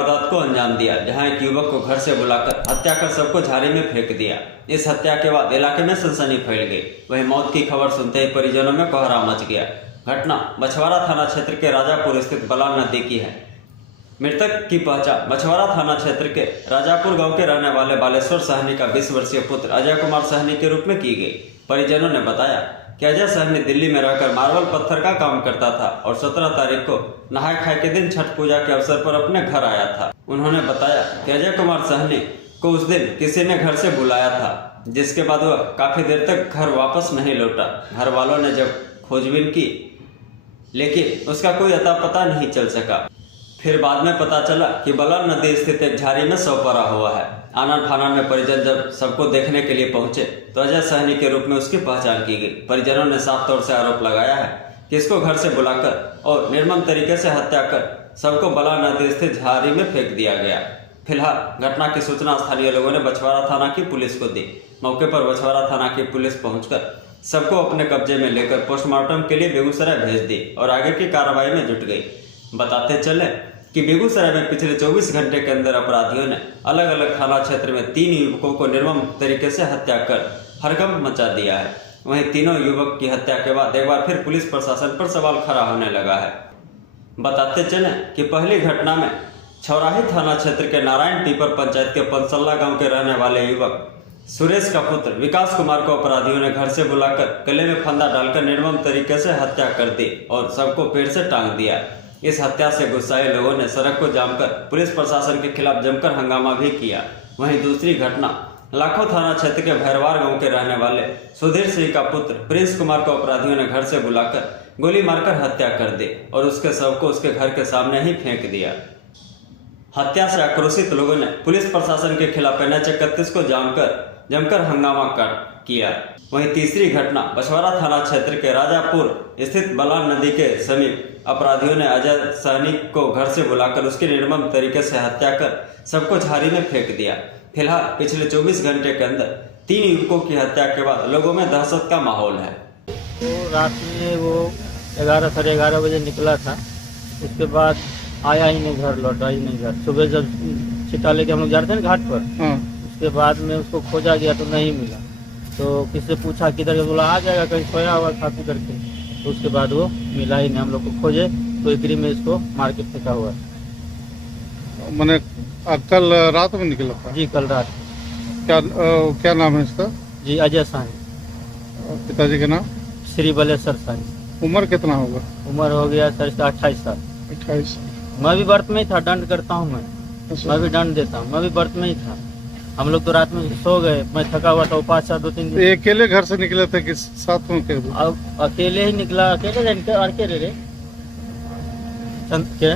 वारदात को अंजाम दिया, जहां एक युवक को घर से बुलाकर हत्या कर सबको झाड़ी में फेंक दिया। इस हत्या के बाद इलाके में सनसनी फैल गई। वहीं मौत की खबर सुनते ही परिजनों में कोहराम मच गया। घटना मछुआरा थाना क्षेत्र के राजापुर स्थित बलान नदी की है। मृतक की पहचान मछुआरा थाना क्षेत्र के राजापुर गांव के रहने वाले बालेश्वर सहनी का 20 वर्षीय पुत्र अजय कुमार सहनी के रूप में की गई। परिजनों ने बताया कि अजय सहनी दिल्ली में रहकर मार्बल पत्थर का काम करता था और 17 तारीख को नहाय खाए के दिन छठ पूजा के अवसर पर अपने घर आया था। उन्होंने बताया कि अजय कुमार सहनी को उस दिन किसी ने घर से बुलाया था, जिसके बाद वह काफी देर तक घर वापस नहीं लौटा। घर वालों ने जब खोजबीन की, लेकिन उसका कोई अता पता नहीं चल सका। फिर बाद में पता चला कि बलान नदी स्थित एक झाड़ी में शव पड़ा हुआ है। आनन फानन में परिजन जब सबको देखने के लिए पहुंचे तो अजय सहनी के रूप में उसकी पहचान की गई। परिजनों ने साफ तौर से आरोप लगाया है कि इसको घर से बुलाकर और निर्मम तरीके से हत्या कर सबको बलान नदी स्थित झाड़ी में फेंक दिया गया। फिलहाल घटना की सूचना स्थानीय लोगों ने बछवाड़ा थाना की पुलिस को दी। मौके पर बछवाड़ा थाना की पुलिस पहुंचकर सबको अपने कब्जे में लेकर पोस्टमार्टम के लिए बेगूसराय भेज दी और आगे की कार्रवाई में जुट गई। बताते चले कि बेगूसराय में पिछले 24 घंटे के अंदर अपराधियों ने अलग अलग थाना क्षेत्र में 3 युवकों को निर्मम तरीके से हत्या कर हड़कंप मचा दिया है। वहीं तीनों युवक की हत्या के बाद एक बार फिर पुलिस प्रशासन पर सवाल खड़ा होने लगा है। बताते चले कि पहली घटना में छौराही थाना क्षेत्र के नारायण टीपर पंचायत के पंसल्ला गांव के रहने वाले युवक सुरेश का पुत्र विकास कुमार को अपराधियों ने घर से बुलाकर गले में फंदा डालकर निर्मम तरीके से हत्या कर दी और सबको पेड़ से टांग दिया। इस हत्या से गुस्साए लोगों ने सड़क को जाम कर पुलिस प्रशासन के खिलाफ जमकर हंगामा भी किया। वहीं दूसरी घटना लाखों थाना क्षेत्र के भैरवार गांव के रहने वाले सुधीर सिंह का पुत्र प्रिंस कुमार को अपराधियों ने घर से बुलाकर गोली मारकर हत्या कर दी और उसके शव को उसके घर के सामने ही फेंक दिया। हत्या से आक्रोशित लोगों ने पुलिस प्रशासन के खिलाफ NH-31 को जमकर हंगामा किया। वहीं तीसरी घटना बछवाड़ा थाना क्षेत्र के राजापुर स्थित बलान नदी के समीप अपराधियों ने अजय सहनी को घर से बुलाकर उसकी निर्मम तरीके से हत्या कर सबको झाड़ी में फेंक दिया। फिलहाल पिछले 24 घंटे के अंदर 3 युवकों की हत्या के बाद लोगों में दहशत का माहौल है। तो रात में वो 11 साढ़े 11 बजे निकला था। उसके बाद आया ही नहीं, घर लौटा ही नहीं घर। सुबह जब चिता लेके हम लोग जा रहे थे ना घाट पर, उसके बाद में उसको खोजा गया तो नहीं मिला। तो किससे पूछा किधर है, बोला आ जाएगा कहीं सोया हुआ खा पी करके। तो उसके बाद वो मिला ही नहीं। हम लोग को खोजे तो एकरी में इसको मार के फेंका हुआ। मैंने कल रात में निकला था? जी कल रात। क्या नाम है इसका? जी अजय सहनी। पिताजी का नाम? श्री बलेश्वर सहनी। उम्र कितना होगा? उम्र हो गया सर इसका 28 साल। 28। मैं भी व्रत में ही था, दंड करता हूँ मैं भी दंड देता हूँ। मैं भी व्रत में ही था। हम लोग तो रात में सो गए, मैं थका हुआ था। उपास 2-3 दिन। ये अकेले घर से निकले थे कि साथ में? अब अकेले ही निकला। अकेले और के रे के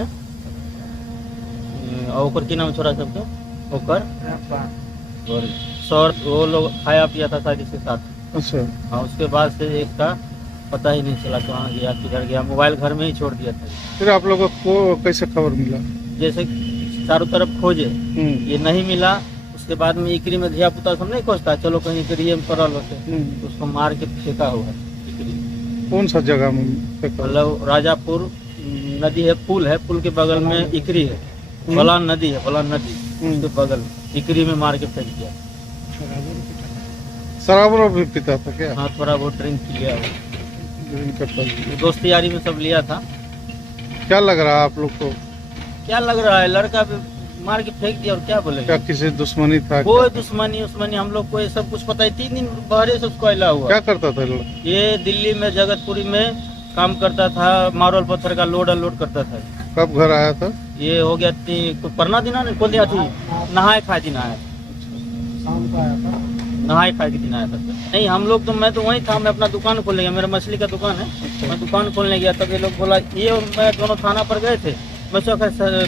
ओकर की नाम छोरा सबके ओकर और सौर वो लोग खाया पिया था शायद इसके साथ। अच्छा। हाँ, उसके बाद से इसका पता ही नहीं चला कहाँ गया किधर गया। मोबाइल घर में ही छोड़ दिया था। फिर आप लोगों को कैसे खबर मिला? जैसे चारों तरफ खोजे, ये नहीं मिला। उसके बाद में इकरी में धिया पुता सब नहीं खोजता, चलो कहीं इकरी में पड़ल होते, तो उसको मार के फेंका हुआ है। कौन सा जगह में? मतलब राजापुर नदी है, पुल है, पुल के बगल में इकरी है, बलान नदी है, बलान नदी उसके बगल इकरी में मार के फेंक दिया। शराब भी पीता था क्या? हाँ, थोड़ा बहुत ड्रिंक किया, दोस्ती यारी में सब लिया था। क्या लग रहा है आप लोग को? क्या लग रहा है, लड़का मार के फेंक दिया और क्या बोले। क्या किसी दुश्मनी था? कोई दुश्मनी हम लोग को ये सब कुछ पता है। 3 दिन बहरे से उसको अला हुआ। क्या करता था लड़का? ये दिल्ली में जगतपुरी में काम करता था, मार्बल पत्थर का लोड अनलोड करता था। कब घर आया था? ये हो गया परना दिना नहीं खोल दिया थी, नहाए खाए दिन आया, शाम को आया था। नहाए खाए के दिन आया था। नहीं हम लोग तो, मैं तो वहीं था, मैं अपना दुकान खोलने गया, मेरा मछली का दुकान है। मैं दुकान खोलने गया तब ये लोग बोला, ये और मैं दोनों थाना पर गए थे। मैं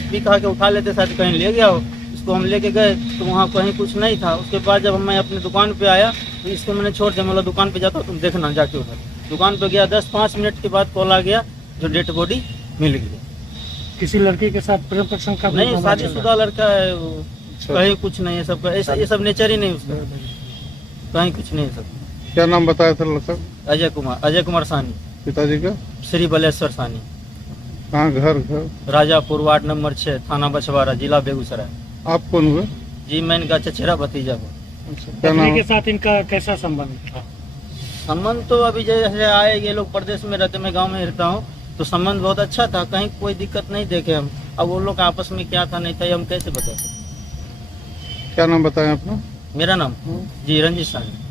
पी कहा के उठा लेते, शायद कहीं ले गया हो। इसको हम लेके गए तो वहाँ कहीं कुछ नहीं था। उसके बाद जब मैं अपनी दुकान पे आया तो इसको मैंने छोड़ दिया। मतलब दुकान पे जाता तुम देखना जाके उधर। दुकान पे गया, 10-5 मिनट के बाद कॉल आ गया जो डेड बॉडी मिल गई। किसी लड़की के साथ प्रेम प्रसंग का? नहीं, शादीशुदा लड़का है वो। कहीं कुछ नहीं है सबका, ये सब नेचर ही नहीं उसका, कहीं कुछ नहीं सब। क्या नाम बताया था लड़का? अजय कुमार सहनी। पिताजी का? श्री बलेश्वर सहनी। कहाँ घर? राजापुर, वार्ड नंबर 6, थाना बछवाड़ा, जिला बेगूसराय। आप कौन हुए? जी मैं इनका चचेरा भतीजा हूँ। अच्छा, क्या नाम है? साथ इनका कैसा संबंध था? संबंध तो अभी जैसे आए, ये लोग प्रदेश में रहते, मैं गांव में रहता हूँ, तो संबंध बहुत अच्छा था, कहीं कोई दिक्कत नहीं देखे हम। अब वो लोग आपस में क्या था नहीं था ये हम कैसे बता सकते। क्या नाम बताएं अपना? मेरा नाम जी रंजित साहनी।